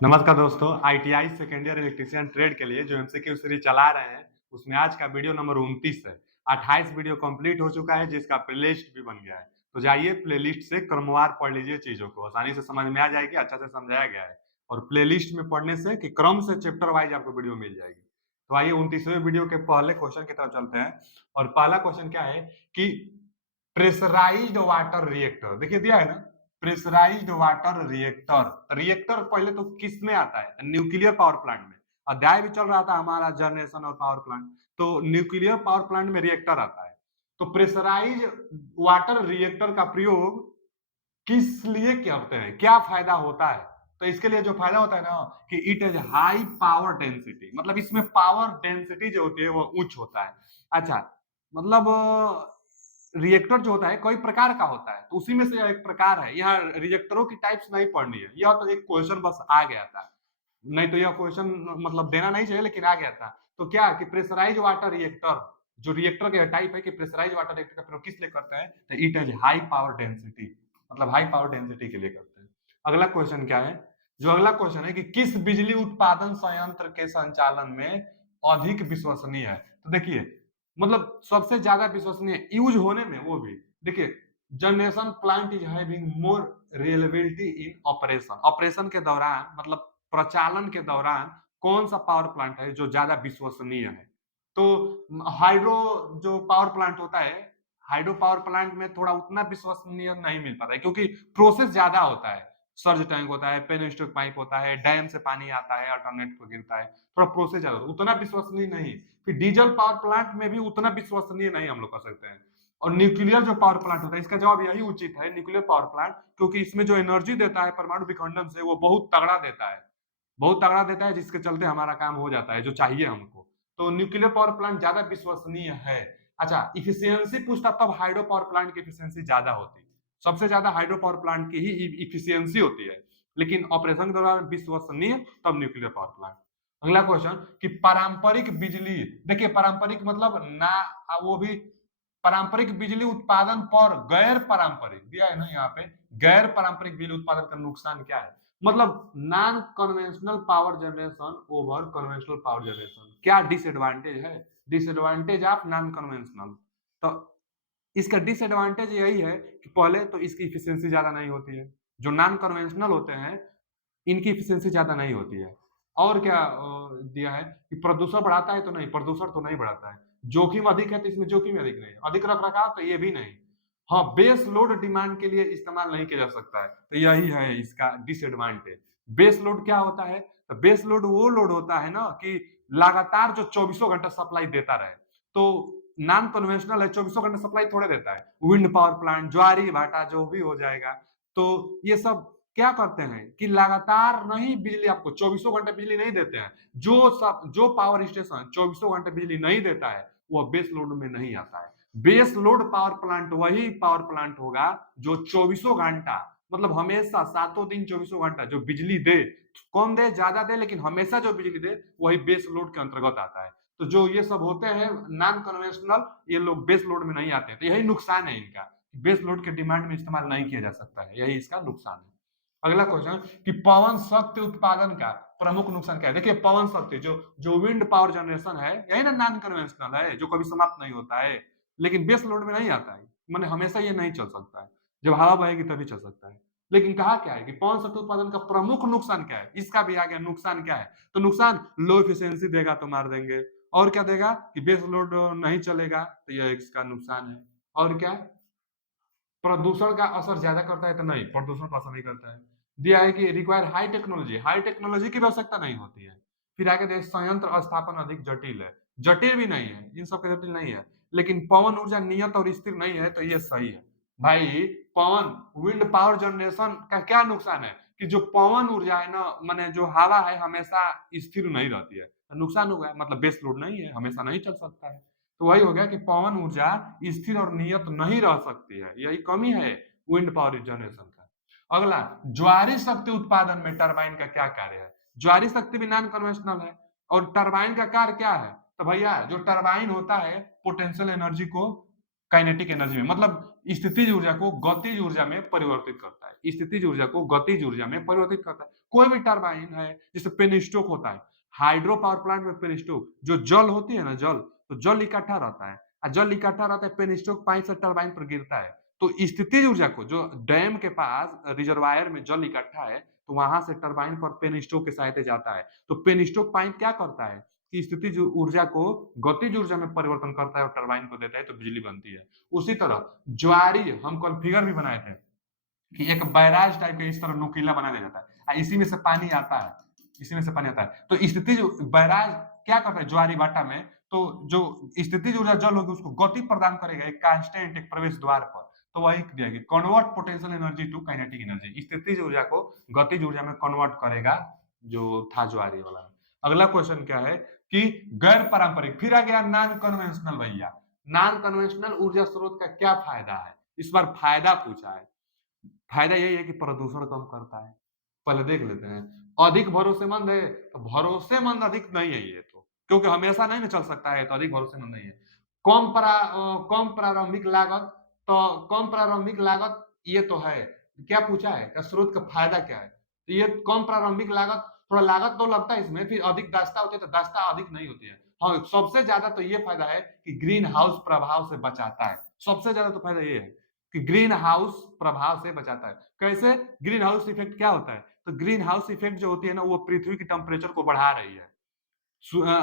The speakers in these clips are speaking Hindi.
नमस्कार दोस्तों, ITI second year electrician trade के लिए जो एमसीक्यू सीरीज चला रहे हैं, उसमें आज का वीडियो नंबर 29 है। 28 वीडियो कंप्लीट हो चुका है, जिसका प्लेलिस्ट भी बन गया है। तो जाइए प्लेलिस्ट से क्रमवार पढ़ लीजिए, चीजों को आसानी से समझ में आ जाएगी, अच्छा से समझाया गया है। और प्लेलिस्ट में पढ़ने से कि क्रम से चैप्टर वाइज आपको वीडियो मिल जाएगी। तो आइए 29वें वीडियो के पहले क्वेश्चन की तरफ चलते हैं। और पहला क्वेश्चन क्या है कि प्रेशराइज्ड वाटर रिएक्टर, देखिए दिया है ना, प्रेशराइज्ड वाटर रिएक्टर। रिएक्टर पहले तो किस में आता है? न्यूक्लियर पावर प्लांट में। अध्याय भी चल रहा था हमारा जनरेशन और पावर प्लांट, तो न्यूक्लियर पावर प्लांट में रिएक्टर आता है। तो प्रेशराइज वाटर रिएक्टर का प्रयोग किस लिए करते हैं, क्या फायदा होता है? तो इसके लिए जो फायदा होता है ना कि it is high power density, मतलब इसमें पावर डेंसिटी जो होती है वो उच्च होता है। अच्छा, मतलब रिएक्टर जो होता है कई प्रकार का होता है, तो उसी में से यह एक प्रकार है। यहाँ रिएक्टरों की टाइप्स नहीं पढ़नी है, यह तो एक क्वेश्चन बस आ गया था, नहीं तो यह क्वेश्चन मतलब देना नहीं चाहिए, लेकिन आ गया था। तो क्या कि प्रेशराइज वाटर रिएक्टर, जो रिएक्टर का टाइप है कि प्रेशराइज वाटर रिएक्टर का प्रयोग किस लिए करते हैं, तो it is high power density, मतलब हाई पावर डेंसिटी के लिए करते हैं। अगला क्वेश्चन क्या है? जो अगला क्वेश्चन है कि किस बिजली उत्पादन संयंत्र के संचालन में अधिक विश्वसनीय है? तो देखिए, मतलब सबसे ज्यादा विश्वसनीय यूज होने में, वो भी देखिए, generation plant is having more reliability in operation. Operation के दौरान, मतलब प्रचालन के दौरान कौन सा पावर प्लांट है जो ज्यादा विश्वसनीय है? तो हाइड्रो जो पावर प्लांट होता है, हाइड्रो पावर प्लांट में थोड़ा उतना विश्वसनीय नहीं मिल पाता है, क्योंकि प्रोसेस ज्यादा होता है। सर्ज टैंक होता है, पेनिस्टोक पाइप होता है, डैम से पानी आता है, अल्टरनेट पर गिरता है, थोड़ा प्रोसेस ज्यादा होता है, उतना विश्वसनीय नहीं। फिर डीजल पावर प्लांट में भी उतना विश्वसनीय नहीं हम लोग कर सकते हैं। और न्यूक्लियर जो पावर प्लांट होता है, इसका जवाब यही उचित है, न्यूक्लियर पावर प्लांट, क्योंकि इसमें जो एनर्जी देता है परमाणु विखंडन से, वो बहुत तगड़ा देता है, बहुत तगड़ा देता है, जिसके चलते हमारा काम हो जाता है जो चाहिए हमको। तो न्यूक्लियर पावर प्लांट ज्यादा विश्वसनीय है। अच्छा, इफिशियंसी पूछता तब हाइड्रो पावर प्लांट की इफिशियंसी ज्यादा होती, सबसे ज्यादा हाइड्रो पावर प्लांट की ही इफिशियंसी होती है, लेकिन ऑपरेशन के दौरान विश्वसनीय तब न्यूक्लियर पावर प्लांट। अगला क्वेश्चन कि पारंपरिक बिजली, देखिए पारंपरिक मतलब ना, वो भी पारंपरिक बिजली उत्पादन पर गैर पारंपरिक दिया है ना यहाँ पे, गैर पारंपरिक बिजली उत्पादन का नुकसान क्या है? मतलब non conventional power generation over conventional power generation, क्या डिसएडवांटेज है? डिसएडवांटेज ऑफ नॉन कन्वेंशनल, तो इसका डिसएडवांटेज यही है कि पहले तो इसकी इफिशियंसी ज्यादा नहीं होती है, जो नॉन कन्वेंशनल होते हैं इनकी इफिशियंसी ज्यादा नहीं होती है। और क्या दिया है कि प्रदूषण बढ़ाता है? तो नहीं, प्रदूषण तो नहीं बढ़ाता है। जोखिम अधिक है? तो इसमें जोखिम अधिक नहीं है। अधिक रख रखाव? तो ये भी नहीं। हाँ, बेस लोड डिमांड के लिए इस्तेमाल नहीं किया जा सकता है, तो यही है इसका डिसएडवांटेज। बेस लोड क्या होता है? तो बेस लोड वो लोड होता है ना कि लगातार जो चौबीसों घंटा सप्लाई देता रहे। तो नॉन कन्वेंशनल है, चौबीसों घंटा सप्लाई थोड़े देता है। विंड पावर प्लांट, ज्वारी भाटा जो भी हो जाएगा, तो ये सब क्या करते हैं कि लगातार नहीं बिजली, आपको चौबीसों घंटे बिजली नहीं देते हैं। जो पावर स्टेशन चौबीसों घंटे बिजली नहीं देता है, वह बेस लोड में नहीं आता है। बेस लोड पावर प्लांट वही पावर प्लांट होगा जो चौबीसों घंटा, मतलब हमेशा सातों दिन चौबीसों घंटा जो बिजली दे, कम दे ज्यादा दे, लेकिन हमेशा जो बिजली दे वही बेस लोड के अंतर्गत आता है। तो जो ये सब होते हैं नॉन कन्वेंशनल, ये लोग बेस लोड में नहीं आते हैं, तो यही नुकसान है इनका, बेस लोड के डिमांड में इस्तेमाल नहीं किया जा सकता है, यही इसका नुकसान है। अगला क्वेश्चन कि पवन शक्ति उत्पादन का प्रमुख नुकसान क्या है? देखिए, पवन शक्ति जो जो विंड पावर जनरेशन है, यही ना नॉन कन्वेंशनल है, जो कभी समाप्त नहीं होता है, लेकिन बेस लोड में नहीं आता है, मैंने हमेशा ये नहीं चल सकता है, जब हवा बहेगी तभी चल सकता है। लेकिन कहा क्या है कि पवन शक्ति उत्पादन का प्रमुख नुकसान क्या है? इसका भी आ गया नुकसान क्या है, तो नुकसान लो एफिशिएंसी देगा तो मार देंगे, और क्या देगा कि बेस लोड नहीं चलेगा, तो यह इसका नुकसान है। और क्या, प्रदूषण का असर ज्यादा करता है? तो नहीं, प्रदूषण का असर नहीं करता है। दिया है कि require high technology, high technology की आवश्यकता नहीं होती है। फिर आगे दे संयंत्र स्थापन अधिक जटिल है, जटिल भी नहीं है, इन सब के जटिल नहीं है। लेकिन पवन ऊर्जा नियत और स्थिर नहीं है, तो ये सही है। भाई, पवन विंड पावर जनरेशन का क्या नुकसान है कि जो पवन ऊर्जा है ना, माने जो हवा है हमेशा स्थिर नहीं रहती है, तो नुकसान हो गया, मतलब बेस लोड नहीं है, हमेशा नहीं चल सकता है। तो वही हो गया कि पवन ऊर्जा स्थिर और नियत नहीं रह सकती है, यही कमी है विंड पावर जनरेशन का। अगला, ज्वारी शक्ति उत्पादन में टरबाइन का क्या कार्य है? ज्वारी शक्ति भी नॉन कन्वेंशनल है, और टरबाइन का कार्य क्या है? तो भैया, जो टरबाइन होता है पोटेंशियल एनर्जी को काइनेटिक एनर्जी में, मतलब स्थितिज ऊर्जा को गतिज ऊर्जा में परिवर्तित करता है, स्थितिज ऊर्जा को गतिज ऊर्जा में परिवर्तित करता है। कोई भी टरबाइन है, जैसे पेनिस्टोक होता है, हाइड्रो पावर प्लांट में पेनिस्टोक, जो जल होती है ना, जल, तो जल इकट्ठा रहता है, जल इकट्ठा रहता है, पेनिस्टोक पाइप से टरबाइन पर गिरता है, तो स्थितिज ऊर्जा को, जो डैम के पास रिजर्वायर में जल इकट्ठा है, तो वहां से टरबाइन पर पेनिस्टोक के सहायता जाता है। तो पेनिस्टोक पाइप क्या करता है कि स्थितिज ऊर्जा को गतिज ऊर्जा में परिवर्तन करता है और टरबाइन को देता है, तो बिजली बनती है। उसी तरह ज्वारी, हम कल फिगर भी बनाए थे कि एक बैराज टाइप का इस तरह नुकीला बना दिया जाता है, इसी में से पानी आता है, इसी में से पानी आता है। तो स्थितिज बैराज क्या करता है ज्वारी भाटा में, तो जो स्थितिज ऊर्जा जल होगी उसको गति प्रदान करेगा एक कांस्टेंट, एक प्रवेश द्वार पर, तो वही दिया गया, convert potential energy to kinetic energy, स्थितिज ऊर्जा को गतिज ऊर्जा में कन्वर्ट करेगा, जो था ज्वारी वाला। अगला क्वेश्चन क्या है कि गैर पारंपरिक, फिर आ गया नॉन कन्वेंशनल भैया, नॉन कन्वेंशनल ऊर्जा स्रोत का क्या फायदा है, इस बार फायदा पूछा है। फायदा यही है कि प्रदूषण कम करता है। पहले देख लेते हैं, अधिक भरोसेमंद है, तो भरोसेमंद अधिक नहीं है ये तो, क्योंकि हमेशा नहीं ना चल सकता है, तो अधिक भरोसेमंद नहीं है। कम प्रारंभिक लागत, तो कम प्रारंभिक लागत ये तो है, क्या पूछा है, क्या स्रोत का फायदा क्या है, तो ये कम प्रारंभिक लागत, थोड़ा लागत तो लगता है इसमें, फिर अधिक दक्षता होती है, तो दक्षता अधिक नहीं होती है। हाँ, सबसे ज्यादा तो ये फायदा है कि ग्रीन हाउस प्रभाव से बचाता है, सबसे ज्यादा तो फायदा ये है कि ग्रीन हाउस प्रभाव से बचाता है। कैसे? ग्रीन हाउस इफेक्ट क्या होता है, तो ग्रीन हाउस इफेक्ट जो होती है ना, वो पृथ्वी की टेम्परेचर को बढ़ा रही है।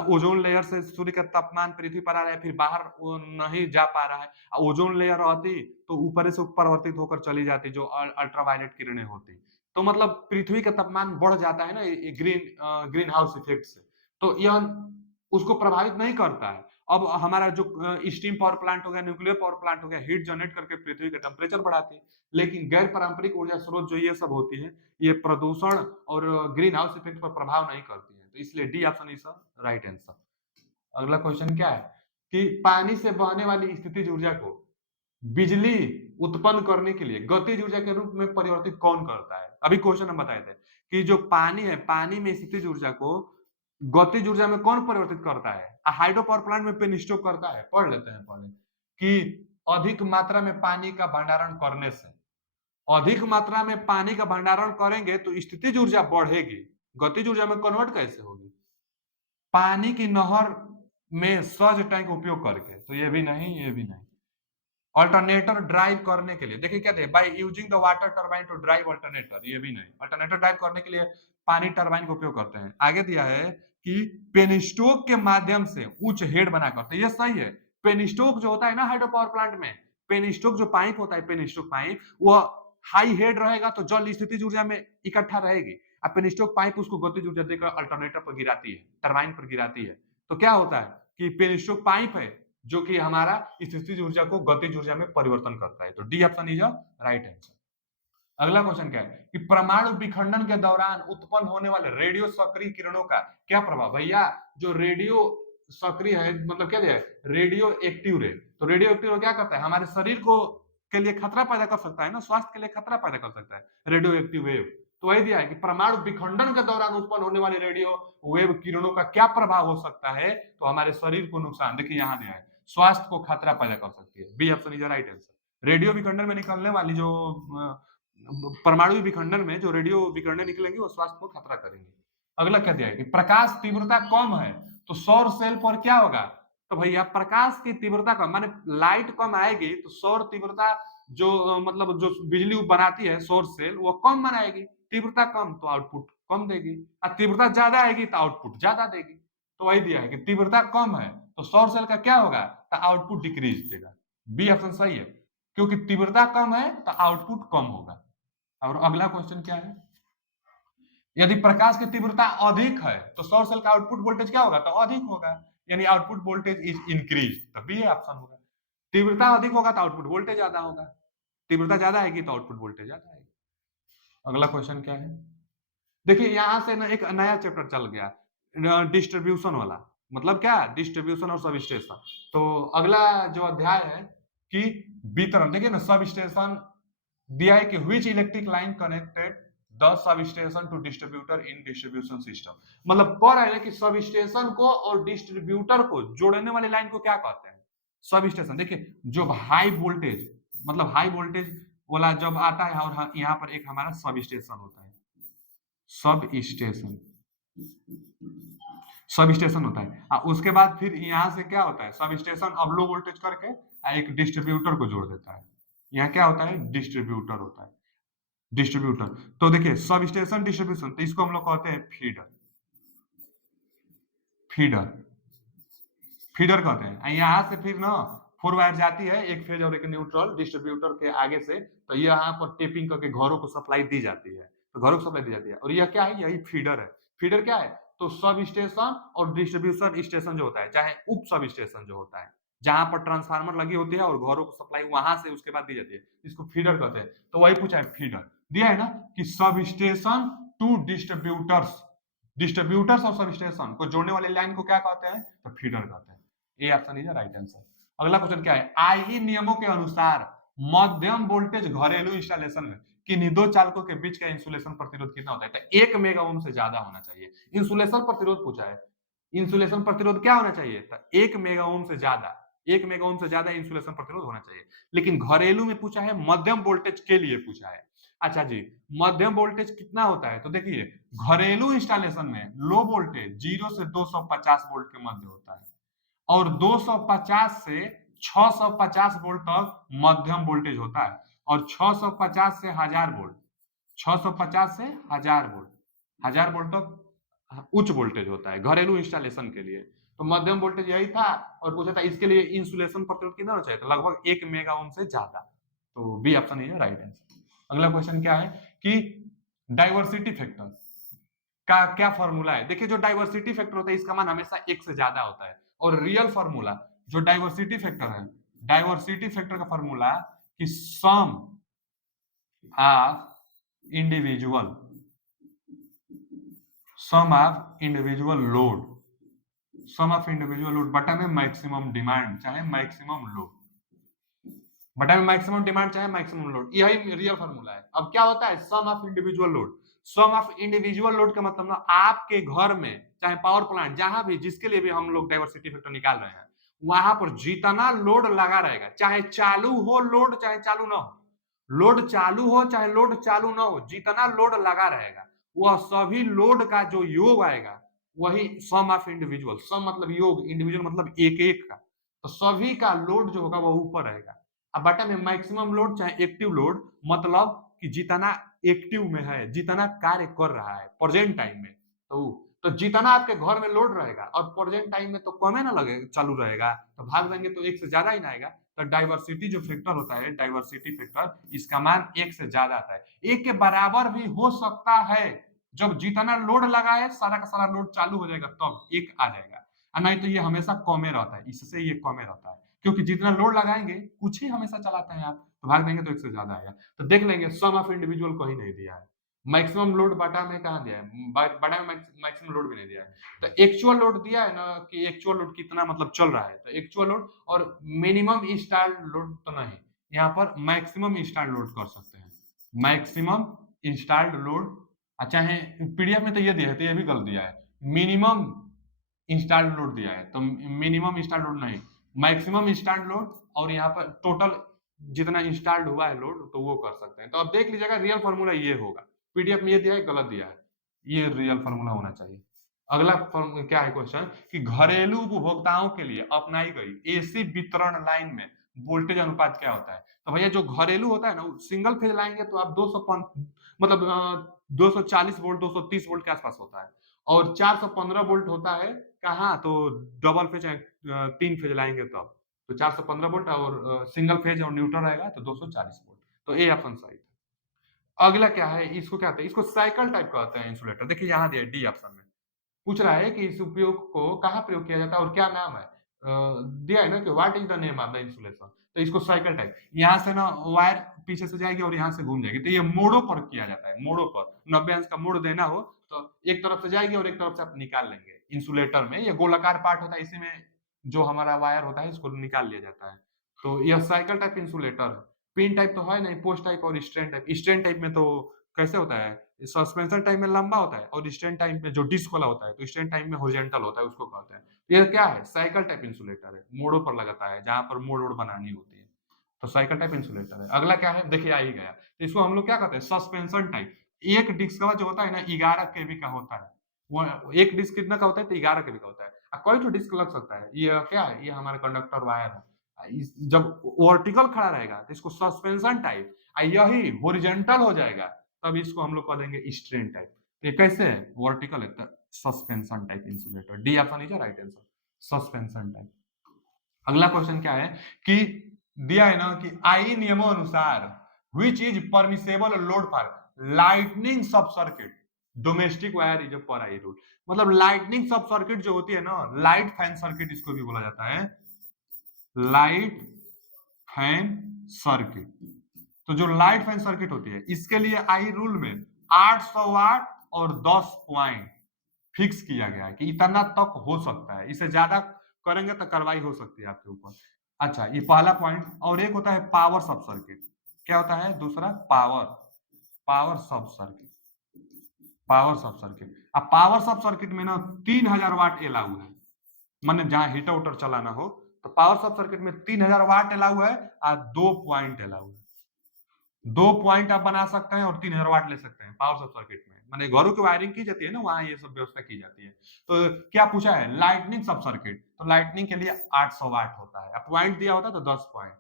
ओजोन लेयर से सूर्य का तापमान पृथ्वी पर आ रहा है, फिर बाहर वो नहीं जा पा रहा है, ओजोन लेयर रहती तो ऊपर से परिवर्तित होकर चली जाती, जो अल्ट्रावायलेट किरणें होती, तो मतलब पृथ्वी का तापमान बढ़ जाता है ना ग्रीन हाउस इफेक्ट से, तो यह उसको प्रभावित नहीं करता है। अब हमारा जो स्टीम पावर प्लांट हो गया, न्यूक्लियर पावर प्लांट हो गया, हीट जनरेट करके पृथ्वी का टेम्परेचर बढ़ाती है, लेकिन गैर पारंपरिक ऊर्जा स्रोत जो ये सब होती है, ये प्रदूषण और ग्रीन हाउस इफेक्ट पर प्रभाव नहीं करती है, तो इसलिए D option is right answer. अगला क्वेश्चन क्या है कि पानी से बहने वाली स्थितिज ऊर्जा को बिजली उत्पन्न करने के लिए गतिज ऊर्जा के रूप में परिवर्तित कौन करता है। अभी क्वेश्चन हम बताए थे कि जो पानी है, पानी में स्थितिज ऊर्जा को गतिज ऊर्जा में कौन परिवर्तित करता है, हाइड्रो पावर प्लांट में पेनिस्टोक करता है। पढ़ लेते हैं पहले कि अधिक मात्रा में पानी का भंडारण करने से, अधिक मात्रा में पानी का भंडारण करेंगे तो स्थितिज ऊर्जा बढ़ेगी, गतिज ऊर्जा में कन्वर्ट कैसे होगी, पानी की नहर में सज टैंक उपयोग करके, तो ये भी नहीं, ये भी नहीं। अल्टरनेटर ड्राइव करने के लिए, देखिए क्या थे, by using the water turbine to drive alternator, ये भी नहीं। अल्टरनेटर ड्राइव करने के लिए पानी टरबाइन का उपयोग करते हैं। आगे दिया है कि पेनिस्टोक के माध्यम से उच्च हेड बनाकर, तो ये सही है। पेनिस्टोक जो होता है ना हाइड्रो पावर प्लांट में, पेनिस्टोक जो पाइप होता है, पेनिस्टोक पाइप, वो हाई हेड रहेगा तो जल स्थितिज ऊर्जा में इकट्ठा रहेगी, अब पेनिस्टोक पाइप उसको गतिज ऊर्जा देकर अल्टरनेटर पर गिराती है, टरबाइन पर गिराती है, तो क्या होता है कि पेनिस्टोक पाइप है जो कि हमारा स्थितिज ऊर्जा को गतिज ऊर्जा में परिवर्तन करता है, तो D option is right answer. अगला क्वेश्चन क्या है कि परमाणु विखंडन के दौरान उत्पन्न होने वाले रेडियो सक्रिय किरणों का क्या प्रभाव। भैया जो रेडियो सक्रिय है, मतलब क्या है, रेडियो एक्टिव रे, तो रेडियो एक्टिव क्या करता है, हमारे शरीर को के लिए खतरा पैदा कर सकता है ना, स्वास्थ्य के लिए खतरा पैदा कर सकता है रेडियो एक्टिव वेव। तो वही दिया है कि परमाणु विखंडन के दौरान उत्पन्न होने वाली रेडियो वेव किरणों का क्या प्रभाव हो सकता है, तो हमारे शरीर को नुकसान, देखिए यहाँ दिया है, स्वास्थ्य को खतरा पैदा कर सकती है, B option is right answer. Radio विखंडन में निकलने वाली जो परमाणु विखंडन में जो रेडियो विकिरणें निकलेंगी वो स्वास्थ्य को खतरा करेंगी। अगला क्या दिया है कि प्रकाश तीव्रता कम है तो सौर सेल पर क्या होगा, तो भैया प्रकाश की तीव्रता कम, माने लाइट कम आएगी तो सौर तीव्रता जो मतलब जो बिजली बनाती है सौर सेल, वो कम बनाएगी, तीव्रता कम तो आउटपुट कम देगी, और तीव्रता ज्यादा आएगी तो आउटपुट ज्यादा देगी। तो वही दिया है कि तीव्रता कम है तो सौर सेल का क्या होगा, तो आउटपुट डिक्रीज देगा, बी ऑप्शन सही है, क्योंकि तीव्रता कम है तो आउटपुट कम होगा। और अगला क्वेश्चन क्या है, यदि प्रकाश की तीव्रता अधिक है तो सौर सेल का आउटपुट वोल्टेज क्या होगा, तो अधिक होगा, यानी आउटपुट वोल्टेज इज इंक्रीज, तब ये ऑप्शन होगा। तीव्रता अधिक होगा तो आउटपुट वोल्टेज ज्यादा होगा, तीव्रता ज्यादा आएगी तो आउटपुट वोल्टेज ज्यादा आएगी। अगला क्वेश्चन क्या है, देखिए यहां से ना एक नया चैप्टर चल गया डिस्ट्रीब्यूशन वाला, मतलब क्या, डिस्ट्रीब्यूशन और सब स्टेशन। तो अगला जो अध्याय है कि वितरण, देखिए ना सब स्टेशन दिया है कि which electric line connected the sub station to distributor in distribution system, मतलब कह रहा है कि सब स्टेशन को और डिस्ट्रीब्यूटर को जोड़ने वाली लाइन को क्या कहते हैं, सब स्टेशन। देखिए जो हाई वोल्टेज मतलब हाई वोल्टेज वाला जब आता है और यहाँ पर एक हमारा सब स्टेशन होता है, सब स्टेशन सब स्टेशन होता है। उसके बाद फिर यहाँ से क्या होता है, सब स्टेशन अब लो वोल्टेज करके एक डिस्ट्रीब्यूटर को जोड़ देता है। यहाँ क्या होता है, डिस्ट्रीब्यूटर होता है, डिस्ट्रीब्यूटर। तो देखिए सब स्टेशन डिस्ट्रीब्यूशन, तो इसको हम लोग कहते हैं फीडर, फीडर फीडर कहते हैं। यहाँ से फिर ना 4 वायर जाती है, एक फेज और एक न्यूट्रल डिस्ट्रीब्यूटर के आगे से, तो यहाँ पर टेपिंग करके घरों को सप्लाई दी जाती है, तो घरों को सप्लाई दी जाती है। और यह क्या है, यही फीडर है। फीडर क्या है, तो सब स्टेशन और डिस्ट्रीब्यूशन स्टेशन जो होता है, चाहे उप सब स्टेशन जो होता है, जहां पर ट्रांसफार्मर लगी होती है और घरों को सप्लाई वहां से उसके बाद दी जाती है, इसको फीडर कहते हैं। तो वही पूछा है, फीडर दिया है ना कि सब स्टेशन टू डिस्ट्रीब्यूटर्स, डिस्ट्रीब्यूटर्स और सब स्टेशन को जोड़ने वाले लाइन को क्या कहते हैं, तो फीडर कहते हैं। ये ऑप्शन इज राइट आंसर। अगला क्वेश्चन क्या है, आईई नियमों के अनुसार मध्यम वोल्टेज घरेलू इंस्टॉलेशन में किन्हीं दो चालकों के बीच का इंसुलेशन प्रतिरोध कितना होता है, तो 1 मेगा ओम से ज्यादा होना चाहिए। इंसुलेशन प्रतिरोध पूछा है, इंसुलेशन प्रतिरोध क्या होना चाहिए, तो 1 मेगा ओम से ज्यादा, 1 मेगा ओम से ज्यादा इंसुलेशन प्रतिरोध होना चाहिए। लेकिन घरेलू में पूछा है, मध्यम वोल्टेज के लिए पूछा है। अच्छा जी, मध्यम वोल्टेज कितना होता है, तो देखिए घरेलू इंस्टॉलेशन में लो वोल्टेज 0 से 250 वोल्ट के मध्य होता है, और 250 से 650 वोल्ट तक मध्यम वोल्टेज होता है, और 650 से 1000 वोल्ट, 650 से 1000 वोल्ट, 1000 वोल्ट तक उच्च वोल्टेज होता है घरेलू इंस्टॉलेशन के लिए। तो मध्यम वोल्टेज यही था, और पूछा था इसके लिए इंसुलेशन प्रतिरोध कितना होना चाहिए, तो लगभग 1 मेगा ओम से ज्यादा। तो बी ऑप्शन है राइट आंसर। अगला क्वेश्चन क्या है कि डाइवर्सिटी फैक्टर का क्या फॉर्मूला है। देखिए जो डाइवर्सिटी फैक्टर होता है इसका मान हमेशा 1 से ज्यादा होता है, और रियल फॉर्मूला जो डाइवर्सिटी फैक्टर है, डाइवर्सिटी फैक्टर का फॉर्मूला कि sum of individual, sum of individual load, sum of individual load बटा में मैक्सिमम डिमांड चाहे मैक्सिमम लोड, बटा में मैक्सिमम डिमांड चाहे मैक्सिमम लोड, यही रियल फॉर्मूला है। अब क्या होता है, sum of individual load, sum of individual load का मतलब ना आपके घर में चाहे पावर प्लांट जहां भी जिसके लिए भी हम लोग डाइवर्सिटी फैक्टर निकाल रहे हैं, वहां पर जितना लोड लगा रहेगा, चाहे चालू हो लोड चाहे चालू ना हो, लोड चालू हो चाहे लोड चालू ना हो, जितना लोड लगा रहेगा वह सभी लोड का जो योग आएगा वही सम ऑफ इंडिविजुअल, सम मतलब योग, इंडिविजुअल मतलब एक एक का, तो सभी का लोड जो होगा वह ऊपर रहेगा। अब बटा में मैक्सिमम लोड चाहे एक्टिव लोड, मतलब कि जितना एक्टिव में है, जितना कार्य कर रहा है प्रेजेंट टाइम में, तो जितना आपके घर में लोड रहेगा और प्रेजेंट टाइम में तो कम ना लगे चालू रहेगा, तो भाग देंगे तो 1 से ज्यादा ही ना आएगा। तो डाइवर्सिटी जो फैक्टर होता है, डाइवर्सिटी फैक्टर इसका मान 1 से ज्यादा आता है। 1 के बराबर भी हो सकता है, जब जितना लोड लगा है सारा का सारा लोड चालू हो जाएगा तब 1 आ जाएगा, और नहीं तो ये हमेशा कमे रहता है, इससे ये कमे रहता है, क्योंकि जितना लोड लगाएंगे कुछ ही हमेशा चलाते हैं आप, तो भाग देंगे तो 1 से ज्यादा आएगा। तो देख लेंगे सम ऑफ इंडिविजुअल कहीं नहीं दिया है, मैक्सिमम लोड बटा में कहाँ दिया है, बटा में मैक्सिमम लोड भी नहीं दिया है। तो एक्चुअल लोड दिया है ना कि एक्चुअल लोड कितना मतलब चल रहा है, तो एक्चुअल लोड और मिनिमम इंस्टॉल्ड लोड तो नहीं, यहाँ पर मैक्सिमम इंस्टॉल्ड लोड कर सकते हैं, मैक्सिमम इंस्टॉल्ड लोड। अच्छा है, पीडीएफ में तो ये दिया है, तो ये भी गलत दिया है, मिनिमम इंस्टॉल्ड लोड दिया है, तो मिनिमम इंस्टॉल्ड लोड नहीं, मैक्सिमम इंस्टॉल्ड लोड, और यहाँ पर टोटल जितना इंस्टॉल्ड हुआ है लोड तो वो कर सकते हैं। तो अब देख लीजिएगा रियल फॉर्मूला ये होगा, पीडीएफ में ये दिया है गलत दिया है, ये रियल फॉर्मूला होना चाहिए। अगला क्या है क्वेश्चन कि घरेलू उपभोक्ताओं के लिए अपनाई गई एसी वितरण लाइन में वोल्टेज अनुपात क्या होता है। तो भैया जो घरेलू होता है ना, सिंगल फेज लाइन है तो आप 205 मतलब 240 वोल्ट 230 वोल्ट के आसपास होता है, और 415 वोल्ट होता है कहाँ, तो डबल फेज 3 फेज लाएंगे तब, तो 415 वोल्ट, और सिंगल फेज और न्यूट्रल रहेगा तो 240 वोल्ट। तो ए ऑप्शन सही था। अगला क्या है, इसको क्या कहते हैं, इसको साइकिल टाइप कहते हैं इंसुलेटर। देखिए यहाँ दिया डी ऑप्शन में, पूछ रहा है कि इस उपयोग को कहाँ प्रयोग किया जाता है और क्या नाम है। दिया है ना कि what is the name of the insulation, तो इसको साइकिल टाइप, यहाँ से ना वायर पीछे से जाएगी और यहाँ से घूम जाएगी, तो ये मोड़ों पर किया जाता है, मोड़ों पर 90 अंश का मोड़ देना हो तो एक तरफ से जाएगी और एक तरफ से आप निकाल लेंगे। इंसुलेटर में ये गोलाकार पार्ट होता है, इसी में जो हमारा वायर होता है इसको निकाल लिया जाता है। तो यह साइकिल टाइप इंसुलेटर है। पिन टाइप तो है नहीं, पोस्ट टाइप और स्ट्रैंड टाइप। स्ट्रैंड टाइप में तो कैसे होता है, सस्पेंशन टाइप में लंबा होता है, और स्टैंड टाइप में जो डिस्क वाला होता है तो स्टैंड टाइप में हॉरिजॉन्टल होता है, उसको कहते हैं। तो ये क्या है, साइकिल टाइप इंसुलेटर है, मोड़ों पर लगाता है जहां पर मोड़ बनानी होती है। तो साइकिल टाइप इंसुलेटर है। अगला क्या है, देखिए आ ही गया। तो इसको हम लोग क्या कहते हैं, सस्पेंशन टाइप। एक डिस्क का जो होता है ना 11 केवी का होता है। वो एक डिस्क कितना का होता है, तो 11 केवी का होता है। कोई तो डिस्क लग सकता है। ये क्या है, ये हमारे कंडक्टर वायर है। जब वर्टिकल खड़ा रहेगा तो इसको सस्पेंशन टाइप, यही हॉरिजॉन्टल हो जाएगा तब इसको हम लोग कह देंगे स्ट्रेन टाइप। ये कैसे है, वर्टिकल है तो suspension type insulator. D option is right answer, suspension type. अगला क्वेश्चन क्या है कि दिया है ना कि आई नियमों अनुसार which is permissible load for lightning सब सर्किट डोमेस्टिक वायर इज पर आई रूल। मतलब लाइटनिंग सब सर्किट जो होती है ना, लाइट फैन सर्किट इसको भी बोला जाता है, लाइट फैन सर्किट। तो जो लाइट फैन सर्किट होती है इसके लिए आई रूल में 800 वाट और 10 पॉइंट फिक्स किया गया है कि इतना तक हो सकता है, इससे ज्यादा करेंगे तो कार्रवाई हो सकती है आपके ऊपर। अच्छा, ये पहला पॉइंट। और एक होता है पावर सब सर्किट। क्या होता है दूसरा, पावर, पावर सब सर्किट, पावर सब सर्किट। अब पावर सब सर्किट में ना 3000 वाट अलाउ है, माने जहां हीटर उटर चलाना हो तो पावर सब सर्किट में 3000 वाट अलाउ है और 2 पॉइंट अलाउ है। 2 पॉइंट आप बना सकते हैं और 3000 वाट ले सकते हैं पावर सब सर्किट में। माने घरों की वायरिंग की जाती है ना, वहां ये सब व्यवस्था की जाती है। तो क्या पूछा है, लाइटनिंग सब सर्किट, तो लाइटनिंग के लिए 800 वाट होता है। अब पॉइंट दिया होता है तो 10 पॉइंट।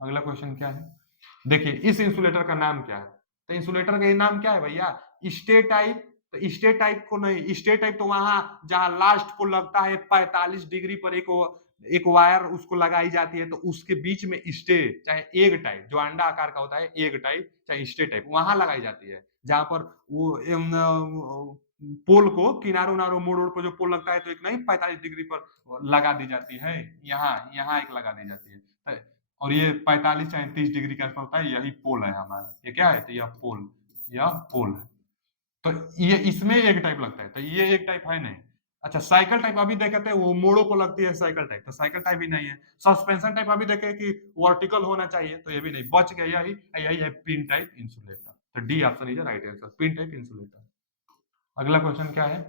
अगला क्वेश्चन क्या है, देखिए इस इंसुलेटर का नाम क्या है। तो इंसुलेटर का नाम क्या है भैया, स्टे टाइप। तो स्टे टाइप को नहीं, स्टे टाइप तो वहां जहां लास्ट को लगता है 45 डिग्री पर एक वायर उसको लगाई जाती है, तो उसके बीच में स्टे, चाहे एग टाइप जो अंडा आकार का होता है एग टाइप, चाहे स्टे टाइप, वहां लगाई जाती है जहां पर वो पोल को किनारों नारों मोड़ पर जो पोल लगता है तो एक नहीं 45 डिग्री पर लगा दी जाती है, यहाँ यहाँ एक लगा दी जाती है। और ये 45 चाहे 30 डिग्री का होता है, यही पोल है हमारा। ये क्या है, तो यह पोल, यह पोल है। तो ये इसमें एक टाइप लगता है, तो ये एक टाइप है नहीं। अच्छा, साइकिल टाइप अभी देखे थे वो मोड़ों को लगती है साइकिल टाइप, तो साइकिल टाइप भी नहीं है। सस्पेंशन टाइप अभी देखे कि वर्टिकल होना चाहिए, तो ये भी नहीं, बच गया यही। यही है पिन टाइप इंसुलेटर। तो D option is right answer, pin type insulator. अगला क्वेश्चन क्या है,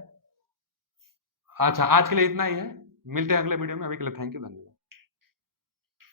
अच्छा आज के लिए इतना ही है, मिलते हैं अगले वीडियो में। अभी के लिए थैंक यू, धन्यवाद।